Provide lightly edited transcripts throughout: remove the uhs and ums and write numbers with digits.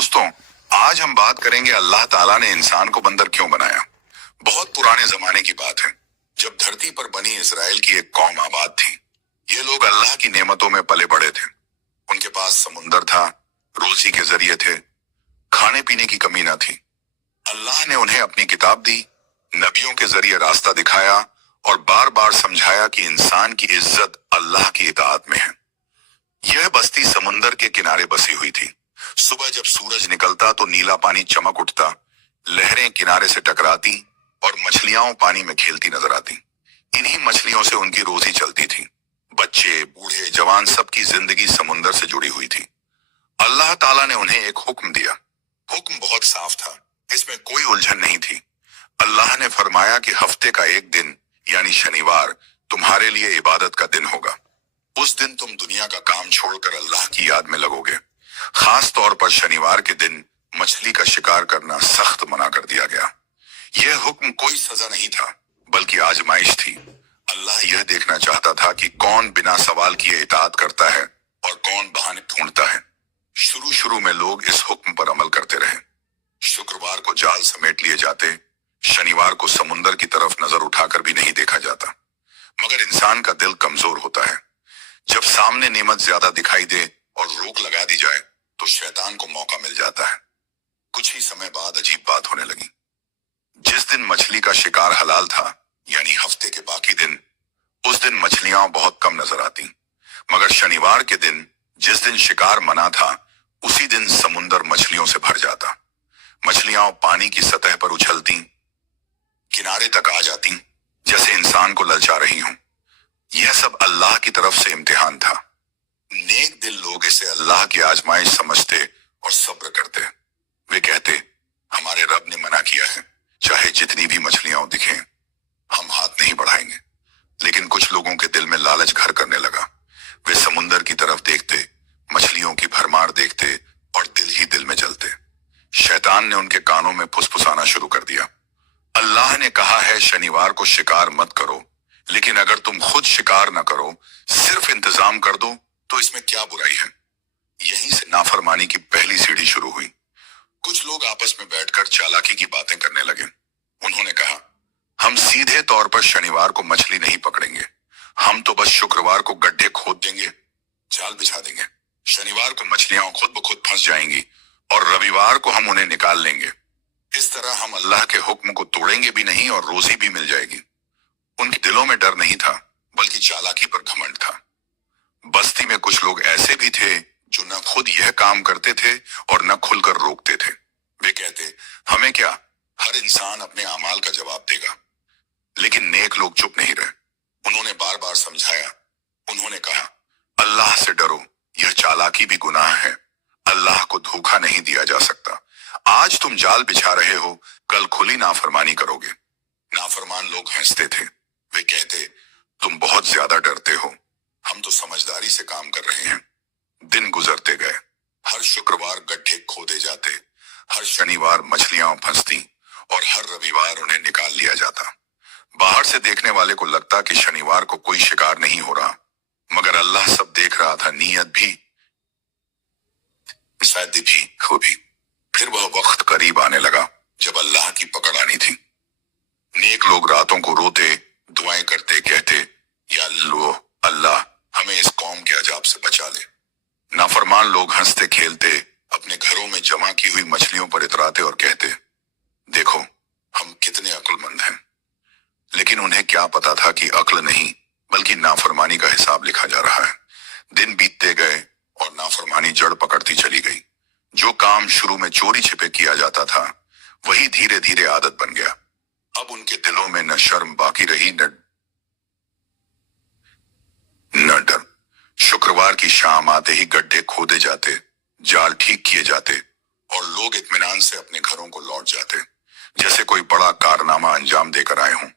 दोस्तों, आज हम बात करेंगे अल्लाह ताला ने इंसान को बंदर क्यों बनाया। बहुत पुराने जमाने की बात है, जब धरती पर बनी इसराइल की एक कौम आबाद थी। ये लोग अल्लाह की नेमतों में पले बड़े थे। उनके पास समुंदर था, रोजी के जरिए थे, खाने पीने की कमी न थी। अल्लाह ने उन्हें अपनी किताब दी, नबियों के जरिए रास्ता दिखाया और बार बार समझाया कि इंसान की इज्जत अल्लाह की इताअत में है। यह बस्ती समुंदर के किनारे बसी हुई थी। सुबह जब सूरज निकलता तो नीला पानी चमक उठता, लहरें किनारे से टकराती और मछलियां पानी में खेलती नजर आती। इन्हीं मछलियों से उनकी रोजी चलती थी। बच्चे, बूढ़े, जवान सबकी जिंदगी समुंदर से जुड़ी हुई थी। अल्लाह ताला ने उन्हें एक हुक्म दिया। हुक्म बहुत साफ था, इसमें कोई उलझन नहीं थी। अल्लाह ने फरमाया कि हफ्ते का एक दिन यानी शनिवार तुम्हारे लिए इबादत का दिन होगा। उस दिन तुम दुनिया का काम छोड़कर अल्लाह की याद में लगोगे। खास तौर पर शनिवार के दिन मछली का शिकार करना सख्त मना कर दिया गया। यह हुक्म कोई सजा नहीं था, बल्कि आजमाइश थी। अल्लाह यह देखना चाहता था कि कौन बिना सवाल किए इताअत करता है और कौन बहाने ढूंढता है। शुरू शुरू में लोग इस हुक्म पर अमल करते रहे। शुक्रवार को जाल समेट लिए जाते, शनिवार को समुंदर की तरफ नजर उठाकर भी नहीं देखा जाता। मगर इंसान का दिल कमजोर होता है। जब सामने नेमत ज्यादा दिखाई दे और रोक लगा दी जाए तो शैतान को मौका मिल जाता है। कुछ ही समय बाद अजीब बात होने लगी। जिस दिन मछली का शिकार हलाल था, यानी हफ्ते के बाकी दिन, उस दिन मछलियां बहुत कम नजर आती। मगर शनिवार के दिन, जिस दिन शिकार मना था, उसी दिन समुंदर मछलियों से भर जाता। मछलियां पानी की सतह पर उछलती, किनारे तक आ जाती, जैसे इंसान को ललचा रही हों। यह सब अल्लाह की तरफ से इम्तिहान था। नेक दिल लोग इसे अल्लाह की आजमाइश समझते और सब्र करते। वे कहते, हमारे रब ने मना किया है, चाहे जितनी भी मछलियां दिखें, हम हाथ नहीं बढ़ाएंगे। लेकिन कुछ लोगों के दिल में लालच घर करने लगा। वे समुंदर की तरफ देखते, मछलियों की भरमार देखते और दिल ही दिल में जलते। शैतान ने उनके कानों में फुसफुसाना शुरू कर दिया। अल्लाह ने कहा है शनिवार को शिकार मत करो, लेकिन अगर तुम खुद शिकार न करो, सिर्फ इंतजाम कर दो, तो इसमें क्या बुराई है। यहीं से नाफरमानी की पहली सीढ़ी शुरू हुई। कुछ लोग आपस में बैठकर चालाकी की बातें करने लगे। उन्होंने कहा, हम सीधे तौर पर शनिवार को मछली नहीं पकड़ेंगे, हम तो बस शुक्रवार को गड्ढे खोद देंगे, जाल बिछा देंगे। शनिवार को मछलियां खुद ब खुद फंस जाएंगी और रविवार को हम उन्हें निकाल लेंगे। इस तरह हम अल्लाह के हुक्म को तोड़ेंगे भी नहीं और रोजी भी मिल जाएगी। उनके दिलों में डर नहीं था, बल्कि चालाकी पर घमंड था। बस्ती में कुछ लोग ऐसे भी थे जो न खुद यह काम करते थे और न खुलकर रोकते थे। वे कहते, हमें क्या, हर इंसान अपने अमाल का जवाब देगा। लेकिन नेक लोग चुप नहीं रहे। उन्होंने बार बार समझाया। उन्होंने कहा, अल्लाह से डरो, यह चालाकी भी गुनाह है। अल्लाह को धोखा नहीं दिया जा सकता। आज तुम जाल बिछा रहे हो, कल खुली नाफरमानी करोगे। नाफरमान लोग हंसते थे। वे कहते, तुम बहुत ज्यादा डरते हो, हम तो समझदारी से काम कर रहे हैं। दिन गुजरते गए। हर शुक्रवार गड्ढे खोदे जाते, हर शनिवार मछलियां फंसती और हर रविवार उन्हें निकाल लिया जाता। बाहर से देखने वाले को लगता कि शनिवार को कोई शिकार नहीं हो रहा, मगर अल्लाह सब देख रहा था, नीयत भी, शादी भी, खूबी। फिर वह वक्त करीब आने लगा जब अल्लाह की पकड़ आनी थी। नेक लोग रातों को रोते, दुआएं करते, कहते, या अल्लाह हमें इस कौम के अजाब से बचा ले। नाफरमान लोग हंसते खेलते अपने घरों में जमा की हुई मछलियों पर इतराते और कहते, देखो हम कितने अक्लमंद हैं। लेकिन उन्हें क्या पता था कि अक्ल नहीं, बल्कि नाफरमानी का हिसाब लिखा जा रहा है। दिन बीतते गए और नाफरमानी जड़ पकड़ती चली गई। जो काम शुरू में चोरी छिपे किया जाता था, वही धीरे धीरे आदत बन गया। अब उनके दिलों में न शर्म बाकी रही, न डर। शुक्रवार की शाम आते ही गड्ढे खोदे जाते, जाल ठीक किए जाते और लोग इत्मीनान से अपने घरों को लौट जाते, जैसे कोई बड़ा कारनामा अंजाम देकर आए हों।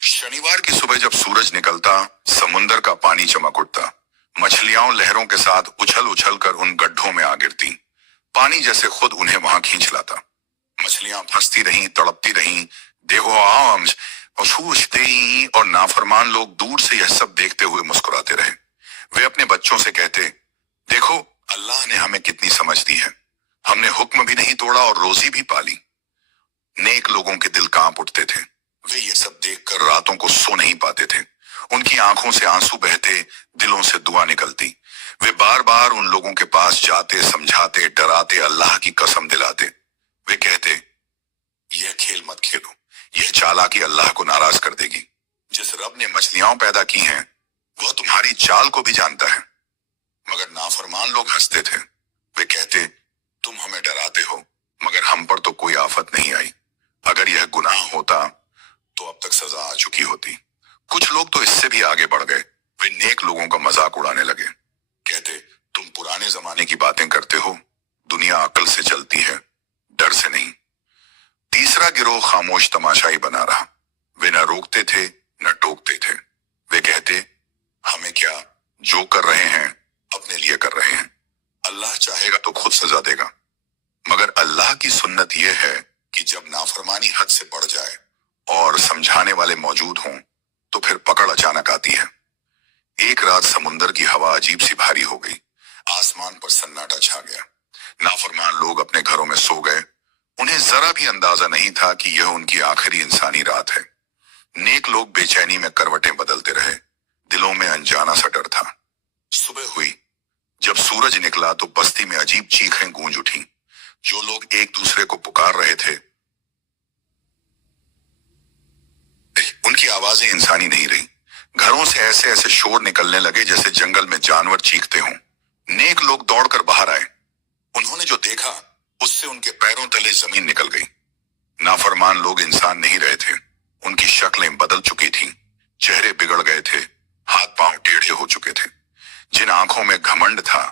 शनिवार की सुबह जब सूरज निकलता, समुंदर का पानी चमक उठता। मछलियां लहरों के साथ उछल उछल कर उन गड्ढों में आ गिरती। पानी जैसे खुद उन्हें वहां खींच लाता। मछलियां फंसती रहीं, तड़पती रहीं, और नाफरमान लोग दूर से यह सब देखते हुए मुस्कुराते रहे। वे अपने बच्चों से कहते, देखो अल्लाह ने हमें कितनी समझ दी है, हमने हुक्म भी नहीं तोड़ा और रोजी भी पाली। नेक लोगों के दिल कांप उठते थे। वे ये सब देखकर रातों को सो नहीं पाते थे। उनकी आंखों से आंसू बहते, दिलों से दुआ निकलती। वे बार बार उन लोगों के पास जाते, समझाते, डराते, अल्लाह की कसम दिलाते। वे कहते, यह खेल मत खेलो, यह चालाकी अल्लाह को नाराज कर देगी। जिस रब ने मछलियां पैदा की हैं, वह तुम्हारी चाल को भी जानता है। मगर नाफरमान लोग हंसते थे। वे कहते, तुम हमें डराते हो, मगर हम पर तो कोई आफत नहीं आई। अगर यह गुनाह होता तो अब तक सजा आ चुकी होती। कुछ लोग तो इससे भी आगे बढ़ गए। वे नेक लोगों का मजाक उड़ाने लगे। कहते, तुम पुराने जमाने की बातें करते हो, दुनिया अकल से चलती है, डर से नहीं। तीसरा गिरोह खामोश तमाशाई बना रहा। वे न रोकते थे न टोकते थे। वे कहते, हमें क्या, जो कर रहे हैं अपने लिए कर रहे हैं, अल्लाह चाहेगा तो खुद सजा देगा। मगर अल्लाह की सुन्नत यह है कि जब नाफरमानी हद से बढ़ जाए और समझाने वाले मौजूद हों तो फिर पकड़ अचानक आती है। एक रात समुंदर की हवा अजीब सी भारी हो गई। आसमान पर सन्नाटा छा गया। नाफरमान लोग अपने घरों में सो गए। उन्हें जरा भी अंदाजा नहीं था कि यह उनकी आखिरी इंसानी रात है। नेक लोग बेचैनी में करवटें बदलते रहे। दिलों में अनजाना सा डर था। सुबह हुई। जब सूरज निकला तो बस्ती में अजीब चीखें गूंज उठी। जो लोग एक दूसरे को पुकार रहे थे, उनकी आवाजें इंसानी नहीं रही। घरों से ऐसे ऐसे शोर निकलने लगे जैसे जंगल में जानवर चीखते हों। नेक लोग दौड़कर बाहर आए। उन्होंने जो देखा उससे उनके पैरों तले जमीन निकल गई। नाफरमान लोग इंसान नहीं रहे थे। उनकी शक्लें बदल चुकी थीं। चेहरे बिगड़ गए थे। हाथ पांव टेढ़े हो चुके थे। जिन आंखों में घमंड था,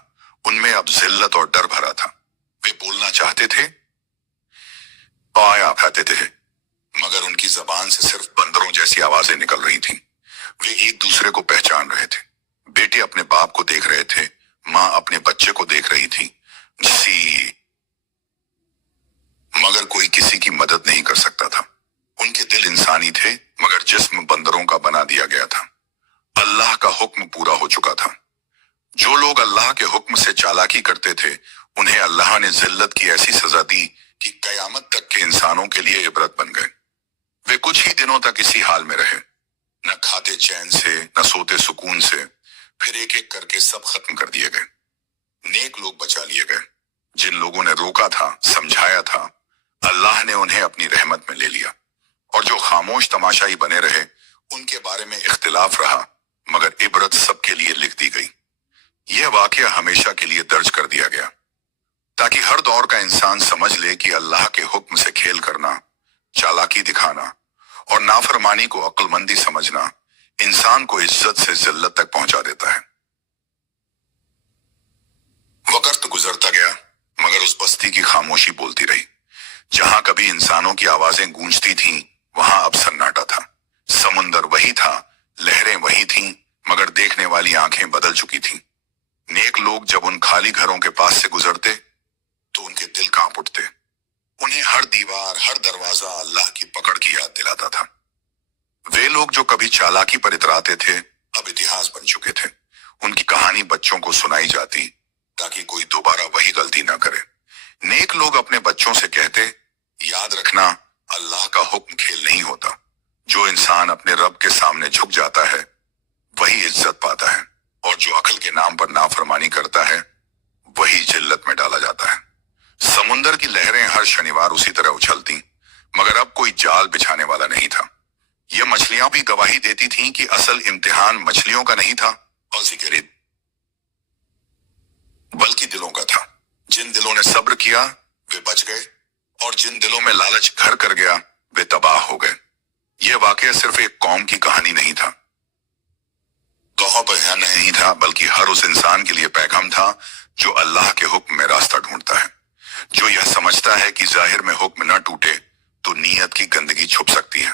उनमें अब जिल्लत और डर भरा था। वे बोलना चाहते थे, आया कहते थे, मगर उनकी जबान से सिर्फ बंदरों जैसी आवाजें निकल रही थीं। वे एक दूसरे को पहचान रहे थे। बेटे अपने बाप को देख रहे थे, माँ अपने बच्चे को देख रही थी। मगर कोई किसी की मदद नहीं कर सकता था। उनके दिल इंसानी थे, मगर जिस्म बंदरों का बना दिया गया था। अल्लाह का हुक्म पूरा हो चुका था। जो लोग अल्लाह के हुक्म से चालाकी करते थे, उन्हें अल्लाह ने जिल्लत की ऐसी सजा दी कि कयामत तक के इंसानों के लिए इबरत बन गए। वे कुछ ही दिनों तक इसी हाल में रहे, न खाते चैन से, न सोते सुकून से। फिर एक एक करके सब खत्म कर दिए गए। नेक लोग बचा लिए गए। जिन लोगों ने रोका था, समझाया था, अल्लाह ने उन्हें अपनी रहमत में ले लिया। और जो खामोश तमाशाई बने रहे, उनके बारे में इख्तिलाफ रहा, मगर इबरत सबके लिए लिख दी गई। यह वाकया हमेशा के लिए दर्ज कर दिया गया, ताकि हर दौर का इंसान समझ ले कि अल्लाह के हुक्म से खेल करना, चालाकी दिखाना और नाफरमानी को अक्लमंदी समझना इंसान को इज्जत से जिल्लत तक पहुंचा देता है। वक्त गुजरता गया, मगर उस बस्ती की खामोशी बोलती रही। जहां कभी इंसानों की आवाजें गूंजती थीं, वहां अब सन्नाटा था। समुंदर वही था, लहरें वही थीं, मगर देखने वाली आंखें बदल चुकी थीं। नेक लोग जब उन खाली घरों के पास से गुजरते तो उनके दिल कांप उठते। उन्हें हर दीवार, हर दरवाजा अल्लाह की पकड़ की याद दिलाता था। वे लोग जो कभी चालाकी पर इतराते थे, अब इतिहास बन चुके थे। उनकी कहानी बच्चों को सुनाई जाती, ताकि कोई दोबारा वही गलती ना करे। नेक लोग अपने बच्चों से कहते, याद रखना, अल्लाह का हुक्म खेल नहीं होता। जो इंसान अपने रब के सामने झुक जाता है, वही इज्जत पाता है, और जो अकल के नाम पर नाफरमानी करता है, वही जिल्लत में डाला जाता है। समुंदर की लहरें हर शनिवार उसी तरह उछलती, मगर अब कोई जाल बिछाने वाला नहीं था। ये मछलियां भी गवाही देती थीं कि असल इम्तिहान मछलियों का नहीं था, बल्कि दिलों का था। जिन दिलों ने सब्र किया, वे बच गए, और जिन दिलों में लालच घर कर गया, वे तबाह हो गए। यह वाकया सिर्फ एक कौम की कहानी नहीं था, नहीं था, बल्कि हर उस इंसान के लिए पैगाम था जो अल्लाह के हुक्म में रास्ता ढूंढता है, जो यह समझता है कि जाहिर में हुक्म न टूटे तो नीयत की गंदगी छुप सकती है,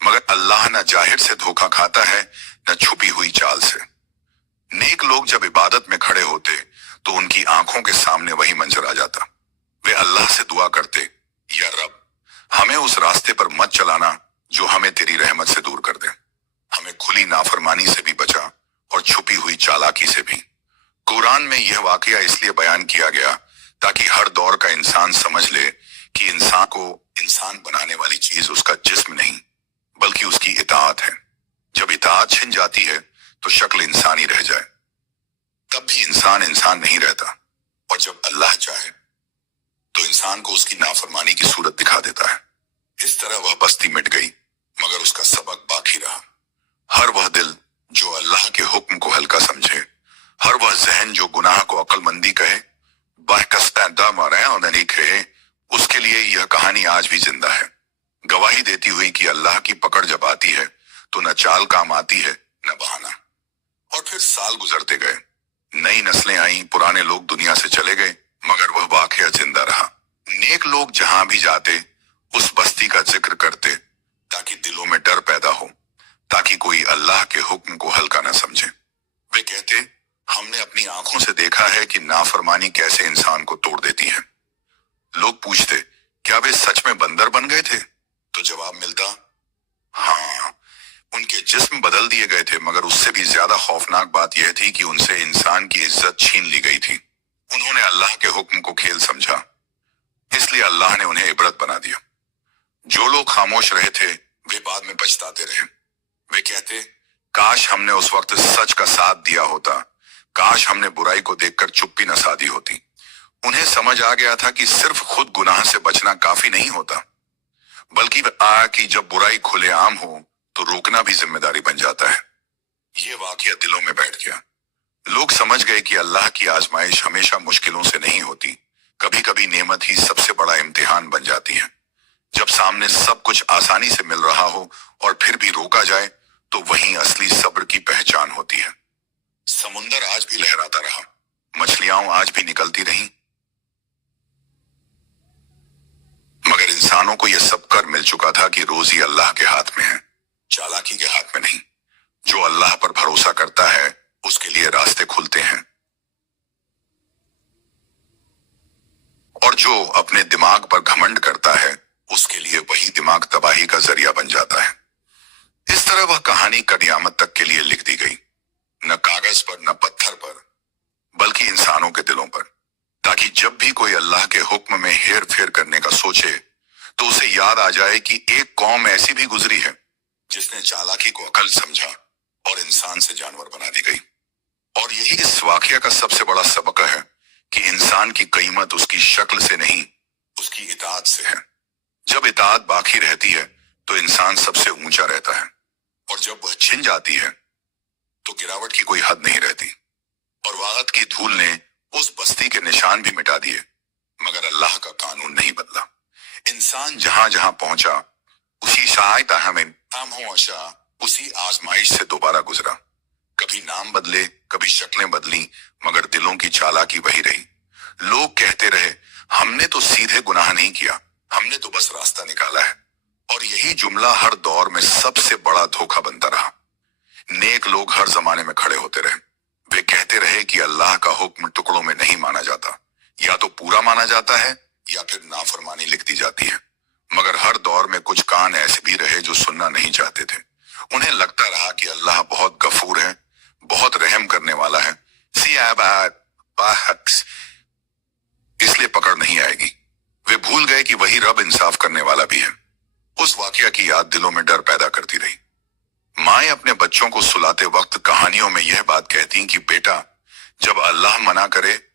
मगर अल्लाह न जाहिर से धोखा खाता है, न छुपी हुई चाल से। नेक लोग जब इबादत में खड़े होते तो उनकी आंखों के सामने वही मंजर आ जाता। वे अल्लाह से दुआ करते, या रब, हमें उस रास्ते पर मत चलाना जो हमें तेरी रहमत से दूर कर दे। हमें खुली नाफरमानी से भी बचा और छुपी हुई चालाकी से भी। कुरान में यह वाकया इसलिए बयान किया गया ताकि हर दौर का इंसान समझ ले कि इंसान को इंसान बनाने वाली चीज उसका जिस्म नहीं बल्कि उसकी इताअत है। जब इताअत छिन जाती है तो शक्ल इंसानी रह जाए, तब भी इंसान इंसान नहीं रहता। और जब अल्लाह चाहे तो इंसान को उसकी नाफरमानी की सूरत दिखा देता है। इस तरह वह बस्ती मिट गई मगर उसका सबक बाकी रहा। हर वह दिल जो अल्लाह के हुक्म को हल्का समझे, हर वह जहन जो गुनाह को अक्लमंदी कहे, उसके लिए यह कहानी आज भी जिंदा है, गवाही देती हुई कि अल्लाह की पकड़ जब आती है तो न चाल काम आती है न बहाना। और फिर साल गुजरते गए, नई नस्लें आई, पुराने लोग दुनिया से चले गए, मगर वह वाकया जिंदा रहा। नेक लोग जहां भी जाते उस बस्ती का जिक्र करते ताकि दिलों में डर पैदा हो, ताकि कोई अल्लाह के हुक्म को हल्का न समझे। वे कहते, हमने अपनी आंखों से देखा है कि नाफरमानी कैसे इंसान को तोड़ देती है। लोग पूछते, क्या वे सच में बंदर बन गए थे? तो जवाब मिलता, हाँ, उनके जिस्म बदल दिए गए थे, मगर उससे भी ज्यादा खौफनाक बात यह थी कि उनसे इंसान की इज्जत छीन ली गई थी। उन्होंने अल्लाह के हुक्म को खेल समझा, इसलिए अल्लाह ने उन्हें इबरत बना दिया। जो लोग खामोश रहे थे वे बाद में पछताते रहे। वे कहते, काश हमने उस वक्त सच का साथ दिया होता, काश हमने बुराई को देखकर चुप्पी न साधी होती। उन्हें समझ आ गया था कि सिर्फ खुद गुनाह से बचना काफी नहीं होता, बल्कि कि जब बुराई खुलेआम हो तो रोकना भी जिम्मेदारी बन जाता है। ये वाकया दिलों में बैठ गया। लोग समझ गए कि अल्लाह की आजमाइश हमेशा मुश्किलों से नहीं होती, कभी कभी नेमत ही सबसे बड़ा इम्तिहान बन जाती है। जब सामने सब कुछ आसानी से मिल रहा हो और फिर भी रोका जाए तो वहीं असली सब्र की पहचान होती है। समुंदर आज भी लहराता रहा, मछलियां आज भी निकलती रहीं, मगर इंसानों को यह सब कर मिल चुका था कि रोजी अल्लाह के हाथ में है, चालाकी के हाथ में नहीं। जो अल्लाह पर भरोसा करता है उसके लिए रास्ते खुलते हैं, और जो अपने दिमाग पर घमंड करता है उसके लिए वही दिमाग तबाही का जरिया बन जाता है। इस तरह वह कहानी कयामत तक के लिए लिख दी गई, न कागज पर न पत्थर पर बल्कि इंसानों के दिलों पर, ताकि जब भी कोई अल्लाह के हुक्म में हेर फेर करने का सोचे तो उसे याद आ जाए कि एक कौम ऐसी भी गुजरी है जिसने चालाकी को अकल समझा और इंसान से जानवर बना दी गई। और यही इस वाकया का सबसे बड़ा सबक है कि इंसान की कीमत उसकी शक्ल से नहीं उसकी इताअत से है। जब इताअत बाकी रहती है तो इंसान सबसे ऊंचा रहता है, और जब वह छिन जाती है तो गिरावट की कोई हद नहीं रहती। और वागत की धूल ने उस बस्ती के निशान भी मिटा दिए, मगर अल्लाह का कानून नहीं बदला। इंसान जहां जहां पहुंचा उसी सहायता हमें उसी आजमाइश से दोबारा गुजरा। कभी नाम बदले, कभी शक्लें बदली, मगर दिलों की चालाकी वही रही। लोग कहते रहे, हमने तो सीधे गुनाह नहीं किया, हमने तो बस रास्ता निकाला है। और यही जुमला हर दौर में सबसे बड़ा धोखा बनता रहा। नेक लोग हर जमाने में खड़े होते रहे। वे कहते रहे कि अल्लाह का हुक्म टुकड़ों में नहीं माना जाता, या तो पूरा माना जाता है या फिर नाफरमानी लिख दी जाती है। मगर हर दौर में कुछ कान ऐसे भी रहे जो सुनना नहीं चाहते थे। उन्हें लगता रहा कि अल्लाह बहुत गफूर है, बहुत रहम करने वाला है, इसलिए पकड़ नहीं आएगी। वे भूल गए कि वही रब इंसाफ करने वाला भी है। उस वाकया की याद दिलों में डर पैदा करती रही। माएं अपने बच्चों को सुलाते वक्त कहानियों में यह बात कहती कि बेटा, जब अल्लाह मना करे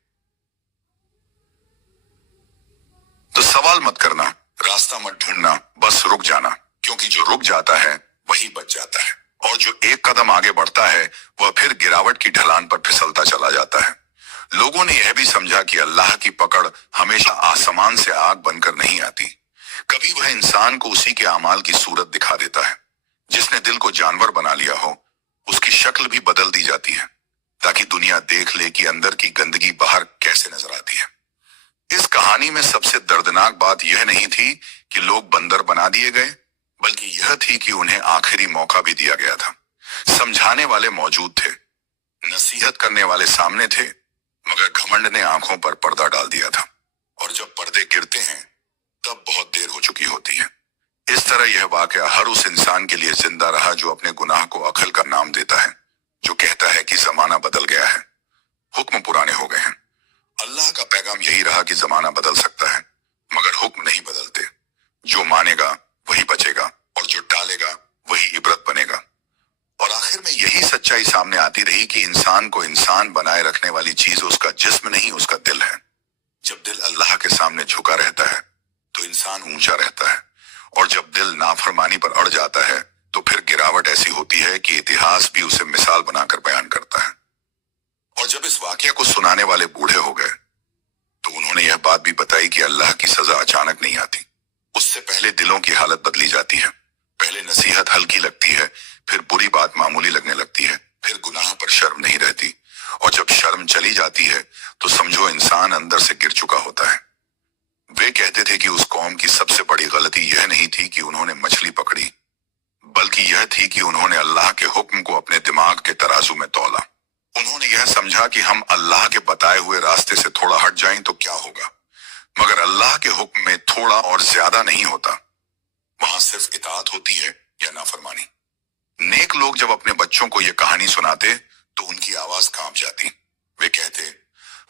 तो सवाल मत करना, रास्ता मत ढूंढना, बस रुक जाना, क्योंकि जो रुक जाता है वही बच जाता है, और जो एक कदम आगे बढ़ता है वह फिर गिरावट की ढलान पर फिसलता चला जाता है। लोगों ने यह भी समझा कि अल्लाह की पकड़ हमेशा आसमान से आग बनकर नहीं आती। कभी वह इंसान को उसी के अमाल की सूरत दिखा देता है। जिसने दिल को जानवर बना लिया हो उसकी शक्ल भी बदल दी जाती है, ताकि दुनिया देख ले कि अंदर की गंदगी बाहर कैसे नजर आती है। इस कहानी में सबसे दर्दनाक बात यह नहीं थी कि लोग बंदर बना दिए गए, बल्कि यह थी कि उन्हें आखिरी मौका भी दिया गया था। समझाने वाले मौजूद थे, नसीहत करने वाले सामने थे, मगर घमंड ने आंखों पर पर्दा डाल दिया था। और जब पर्दे गिरते हैं तब बहुत देर हो चुकी होती है। इस तरह यह वाकया हर उस इंसान के लिए जिंदा रहा जो अपने गुनाह को अकल का नाम देता है, जो कहता है कि जमाना बदल गया है, हुक्म पुराने हो गए हैं, अल्लाह का पैगाम यही रहा कि जमाना बदल सकता है, मगर हुक्म नहीं बदलते। जो मानेगा वही बचेगा और जो टालेगा वही इबरत बनेगा। और आखिर में यही सच्चाई सामने आती रही कि इंसान को इंसान बनाए रखने वाली चीज उसका जिस्म नहीं, उसका दिल है। जब दिल अल्लाह के सामने झुका रहता है तो इंसान ऊंचा रहता है, और जब दिल नाफरमानी पर अड़ जाता है तो फिर गिरावट ऐसी होती है कि इतिहास भी उसे मिसाल बनाकर बयान करता है। और जब इस वाकया को सुनाने वाले बूढ़े हो गए तो उन्होंने यह बात भी बताई कि अल्लाह की सजा अचानक नहीं आती, उससे पहले दिलों की हालत बदली जाती है। पहले नसीहत हल्की लगती है, फिर बुरी बात मामूली लगने लगती है, फिर गुनाह पर शर्म नहीं रहती, और जब शर्म चली जाती है तो समझो इंसान अंदर से गिर चुका होता है। वे कहते थे कि उस कौम की सबसे बड़ी गलती यह नहीं थी कि उन्होंने मछली पकड़ी, बल्कि यह थी कि उन्होंने अल्लाह के हुक्म को अपने दिमाग के तराजू में तौला। उन्होंने यह समझा कि हम अल्लाह के बताए हुए रास्ते से थोड़ा हट जाएं तो क्या होगा, मगर अल्लाह के हुक्म में थोड़ा और ज्यादा नहीं होता, वहां सिर्फ इताअत होती है या नाफरमानी। नेक लोग जब अपने बच्चों को यह कहानी सुनाते तो उनकी आवाज कांप जाती। वे कहते,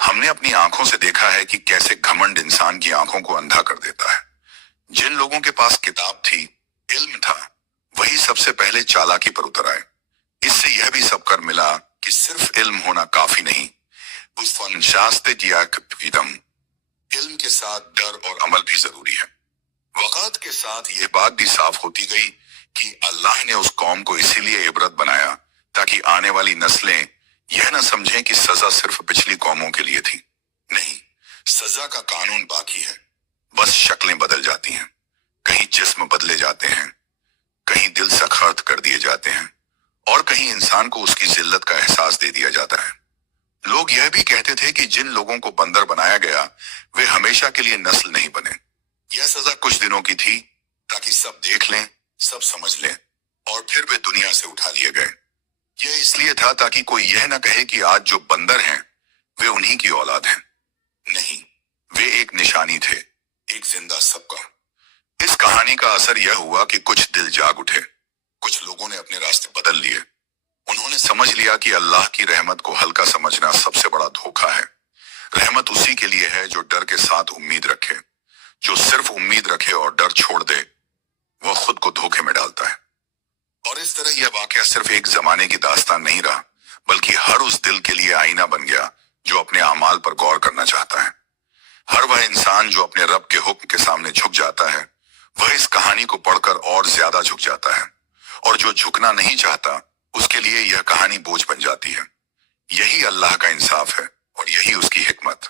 हमने अपनी आंखों से देखा है कि कैसे घमंड इंसान की आंखों को अंधा कर देता है। जिन लोगों के पास किताब थी, इल्म था, वही सबसे पहले चालाकी पर उतर आए। इससे यह भी सब कर मिला कि सिर्फ इल्म होना काफी नहीं, उस फनशास्ते किया इल्म के साथ डर और अमल भी जरूरी है। वक़्त के साथ यह बात भी साफ होती गई कि अल्लाह ने उस कौम को इसीलिए इबरत बनाया ताकि आने वाली नस्लें यह न समझें कि सजा सिर्फ पिछली कौमों के लिए थी। नहीं, सजा का कानून बाकी है, बस शक्लें बदल जाती हैं। कहीं जिस्म बदले जाते हैं, कहीं दिल सख्त कर दिए जाते हैं, और कहीं इंसान को उसकी जिल्लत का एहसास दे दिया जाता है। लोग यह भी कहते थे कि जिन लोगों को बंदर बनाया गया वे हमेशा के लिए नस्ल नहीं बने। यह सजा कुछ दिनों की थी ताकि सब देख लें, सब समझ लें, और फिर वे दुनिया से उठा लिए गए। यह इसलिए था ताकि कोई यह न कहे कि आज जो बंदर हैं वे उन्हीं की औलाद हैं। नहीं, वे एक निशानी थे, एक जिंदा सबका। इस कहानी का असर यह हुआ कि कुछ दिल जाग उठे, कुछ लोगों ने अपने रास्ते बदल लिए। उन्होंने समझ लिया कि अल्लाह की रहमत को हल्का समझना सबसे बड़ा धोखा है। रहमत उसी के लिए है जो डर के साथ उम्मीद रखे। जो सिर्फ उम्मीद रखे और डर छोड़ दे, वह खुद को धोखे में डालता है। और इस तरह यह वाकया सिर्फ एक जमाने की दास्तान नहीं रहा, बल्कि हर उस दिल के लिए आईना बन गया जो अपने अमाल पर गौर करना चाहता है। हर वह इंसान जो अपने रब के हुक्म के सामने झुक जाता है, वह इस कहानी को पढ़कर और ज्यादा झुक जाता है, और जो झुकना नहीं चाहता उसके लिए यह कहानी बोझ बन जाती है। यही अल्लाह का इंसाफ है और यही उसकी हिकमत।